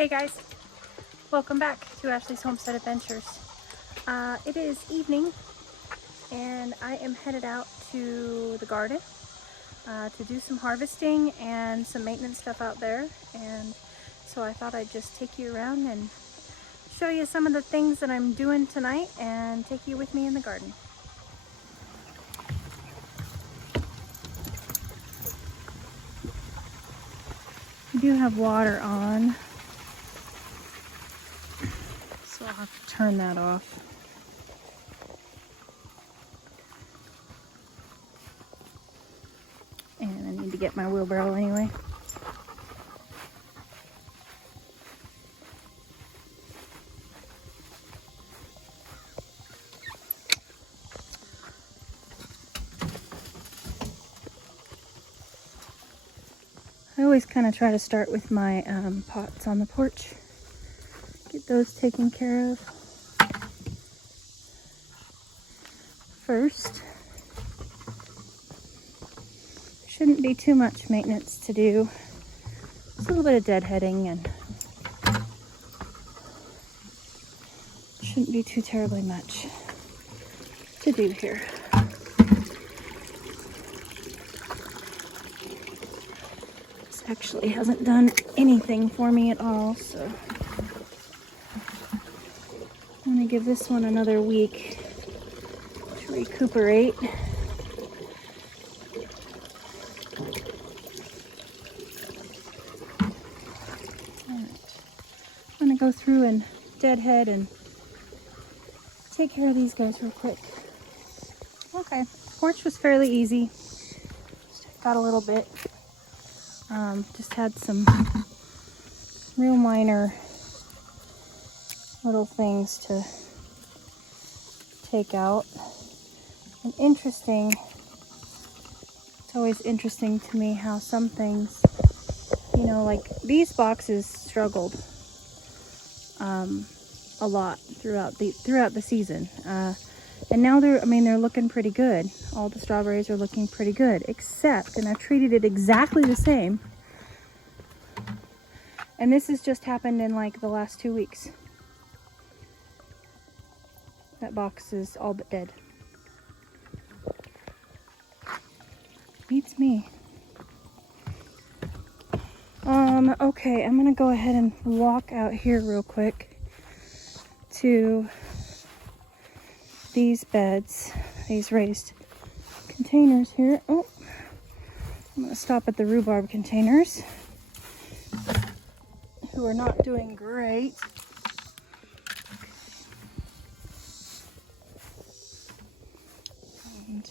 Hey guys, welcome back to Ashley's Homestead Adventures. It is evening and I am headed out to the garden to do some harvesting and some maintenance stuff out there. And so I thought I'd just take you around and show you some of the things that I'm doing tonight and take you with me in the garden. We do have water on, so I'll have to turn that off. And I need to get my wheelbarrow anyway. I always kind of try to start with my pots on the porch. Get those taken care of first. Shouldn't be too much maintenance to do. Just a little bit of deadheading and shouldn't be too terribly much to do here. This actually hasn't done anything for me at all, so I'm gonna give this one another week to recuperate. I'm gonna go through and deadhead and take care of these guys real quick. Okay, porch was fairly easy. Just got a little bit. Just had some real minor little things to take out. And interesting, it's always interesting to me how some things, you know, like these boxes struggled a lot throughout the season, and now they're looking pretty good. All the strawberries are looking pretty good, except, and I've treated it exactly the same, and this has just happened in like the last 2 weeks. That box is all but dead. Beats me. Okay, I'm gonna go ahead and walk out here real quick to these beds, these raised containers here. Oh, I'm gonna stop at the rhubarb containers, who are not doing great. And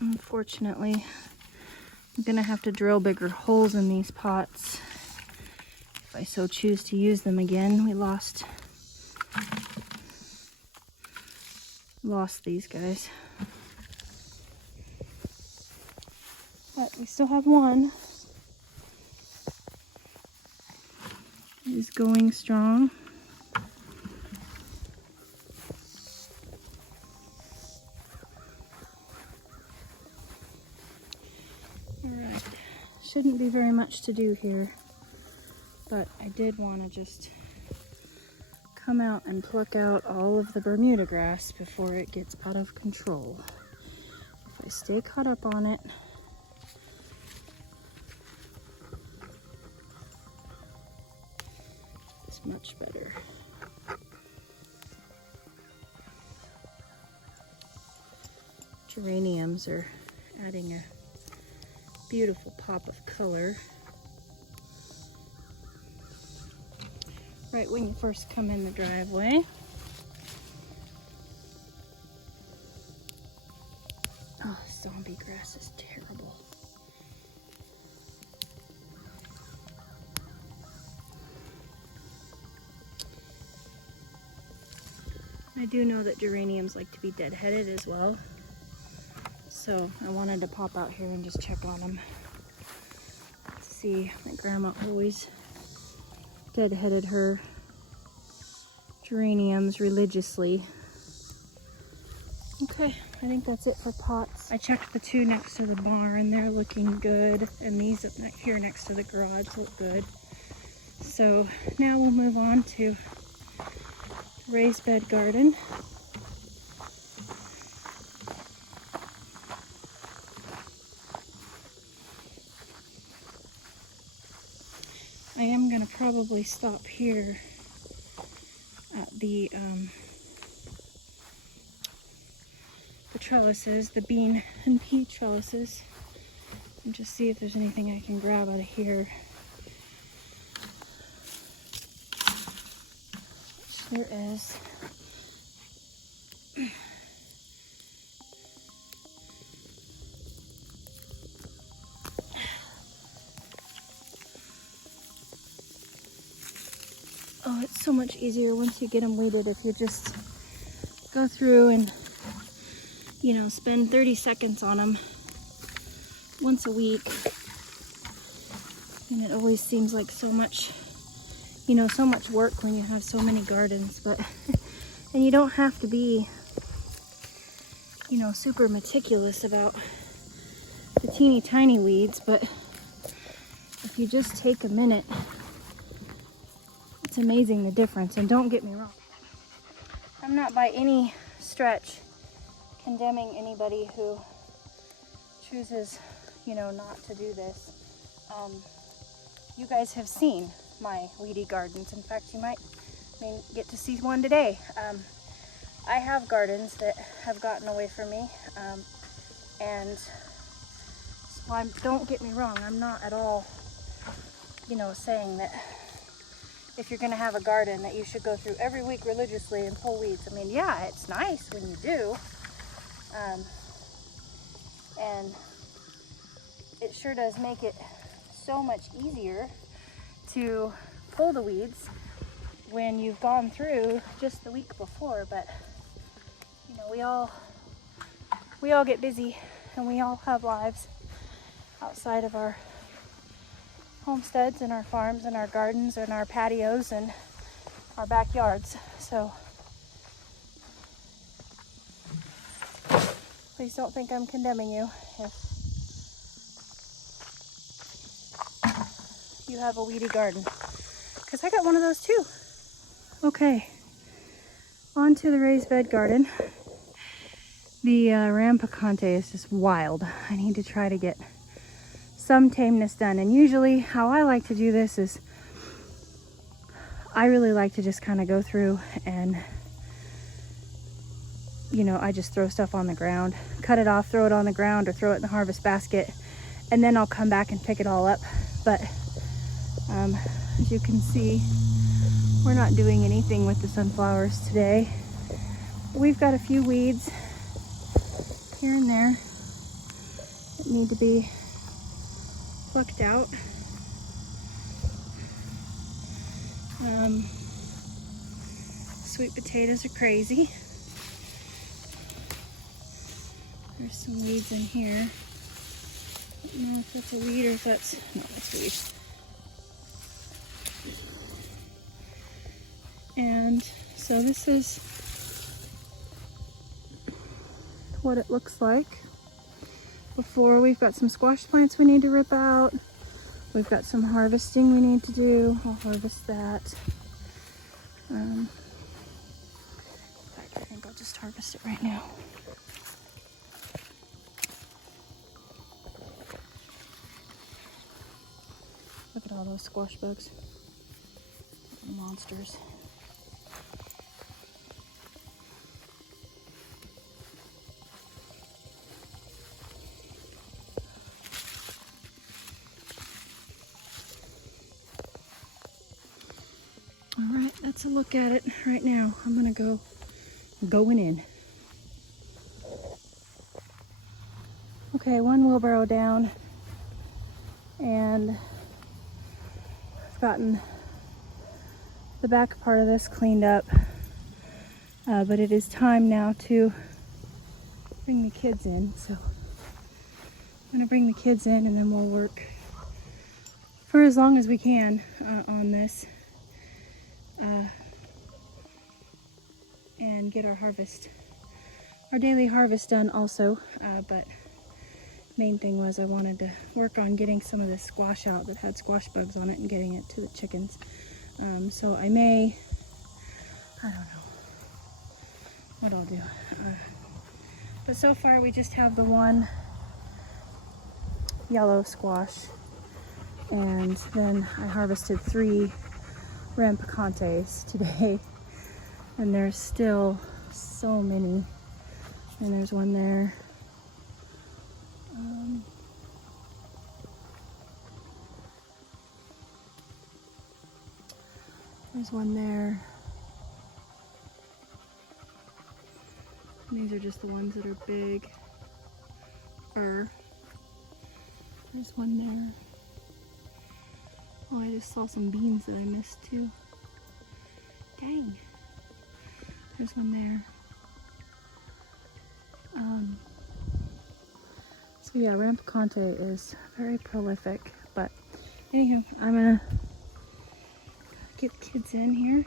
unfortunately, I'm gonna have to drill bigger holes in these pots if I so choose to use them again. We lost these guys, but we still have one. He's going strong. Alright, shouldn't be very much to do here, but I did want to just come out and pluck out all of the Bermuda grass before it gets out of control. If I stay caught up on it, it's much better. Geraniums are adding a beautiful pop of color right when you first come in the driveway. Oh, zombie grass is terrible. I do know that geraniums like to be deadheaded as well, so I wanted to pop out here and just check on them. See, my grandma always deadheaded her geraniums religiously. Okay, I think that's it for pots. I checked the two next to the barn, they're looking good, and these up here next to the garage look good. So now we'll move on to raised bed garden. I am going to probably stop here at the trellises, the bean and pea trellises, and just see if there's anything I can grab out of here. Which there is. Oh, it's so much easier once you get them weeded if you just go through and, you know, spend 30 seconds on them once a week. And it always seems like so much, you know, so much work when you have so many gardens, but, and you don't have to be, you know, super meticulous about the teeny tiny weeds, but if you just take a minute, it's amazing the difference. And don't get me wrong, I'm not by any stretch condemning anybody who chooses, you know, not to do this. You guys have seen my weedy gardens. In fact, you might get to see one today. I have gardens that have gotten away from me, and so don't get me wrong, I'm not at all, you know, saying that if you're going to have a garden that you should go through every week religiously and pull weeds. I mean, yeah, it's nice when you do, and it sure does make it so much easier to pull the weeds when you've gone through just the week before. But you know, we all get busy, and we all have lives outside of our homesteads and our farms and our gardens and our patios and our backyards. So please don't think I'm condemning you if you have a weedy garden, because I got one of those too. Okay, on to the raised bed garden. The rampicante is just wild. I need to try to get some tameness done, and usually how I like to do this is I really like to just kind of go through and, you know, I just throw stuff on the ground, cut it off, throw it on the ground, or throw it in the harvest basket, and then I'll come back and pick it all up. But as you can see, we're not doing anything with the sunflowers today. We've got a few weeds here and there that need to be plucked out. Sweet potatoes are crazy. There's some weeds in here. I don't know if that's a weed or if that's, no, it's weed. And so this is what it looks like before. We've got some squash plants we need to rip out. We've got some harvesting we need to do. I'll harvest that. In fact, I think I'll just harvest it right now. Look at all those squash bugs. Monsters. All right, that's a look at it right now. I'm gonna going in. Okay, one wheelbarrow down, and I've gotten the back part of this cleaned up, but it is time now to bring the kids in. So I'm gonna bring the kids in, and then we'll work for as long as we can on this. And get our daily harvest done also, but Main thing was I wanted to work on getting some of this squash out that had squash bugs on it and getting it to the chickens. So I may, I don't know what I'll do. But so far we just have the one yellow squash, and then I harvested 3 rampicantes today, and there's still so many. And there's one there. There's one there. And these are just the ones that are big. There's one there. Oh, I just saw some beans that I missed too. Dang. There's one there. So yeah, Rampicante is very prolific. But anywho, I'm gonna get the kids in here.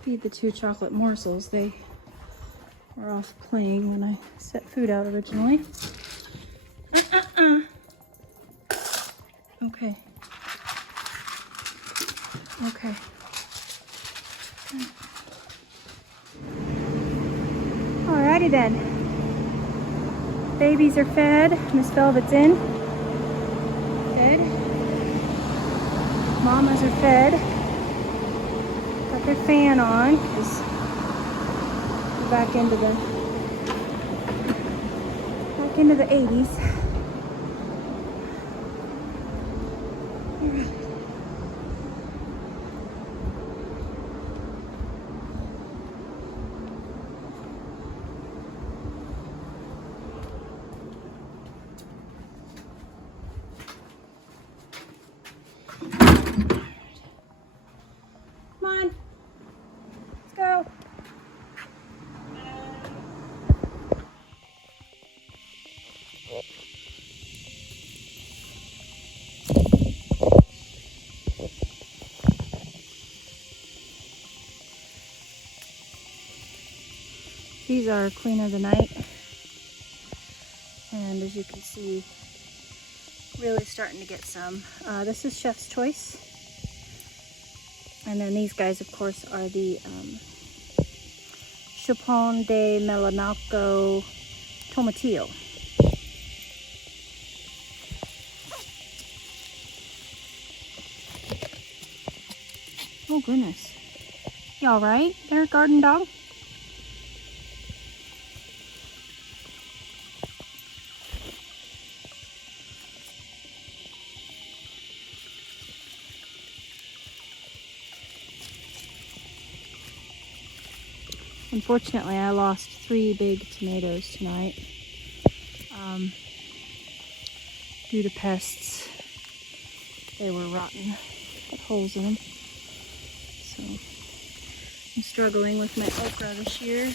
Feed the 2 chocolate morsels. They were off playing when I set food out originally. Okay. Okay. Alrighty then. Babies are fed. Miss Velvet's in. Fed. Mamas are fed. Got their fan on because we're back into the 80s. Come on, let's go. These are Queen of the Night, and as you can see, really starting to get some. This is Chef's Choice, and then these guys, of course, are the Chapon de Melanalco Tomatillo. Oh goodness, you all right there, garden dog? Unfortunately, I lost 3 big tomatoes tonight due to pests. They were rotten, had holes in them. So I'm struggling with my okra this year.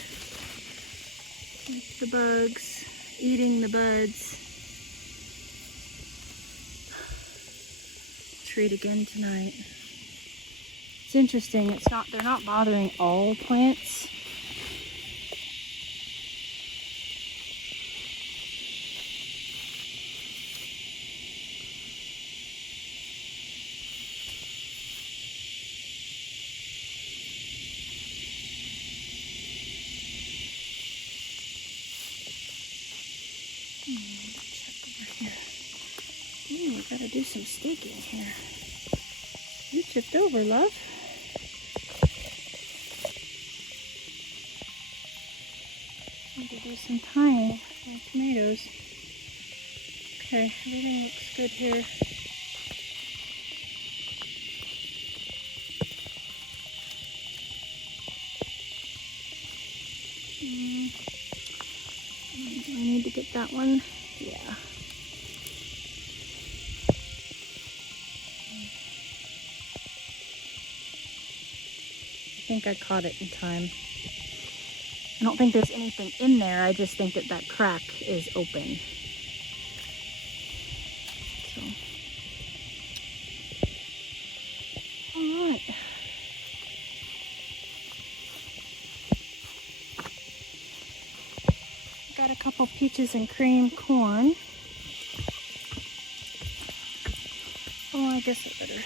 With the bugs, eating the buds. Treat again tonight. It's interesting, they're not bothering all plants. Ooh, we gotta do some staking here. You tipped over, love. Need to do some tying my tomatoes. Okay, everything looks good here. Do I need to get that one? Yeah. I think I caught it in time. I don't think there's anything in there. I just think that crack is open. So, all right. got a couple peaches and cream corn. Oh, I guess I better.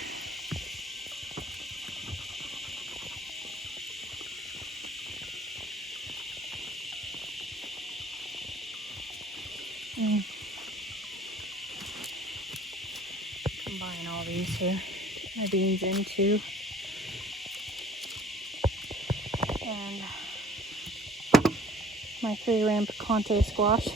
Combine all these here. My beans into. And my 3-ram picante squash.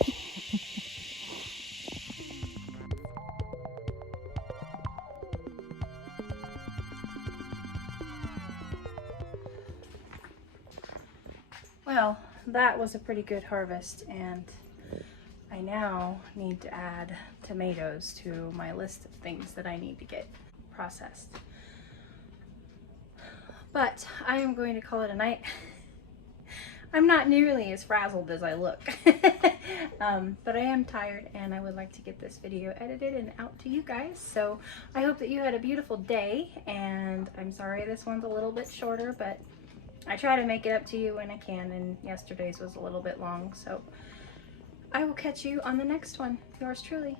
Well, that was a pretty good harvest, and I now need to add tomatoes to my list of things that I need to get processed. But I am going to call it a night. I'm not nearly as frazzled as I look. But I am tired, and I would like to get this video edited and out to you guys. So I hope that you had a beautiful day, and I'm sorry this one's a little bit shorter, but I try to make it up to you when I can, and yesterday's was a little bit long. So I will catch you on the next one. Yours truly.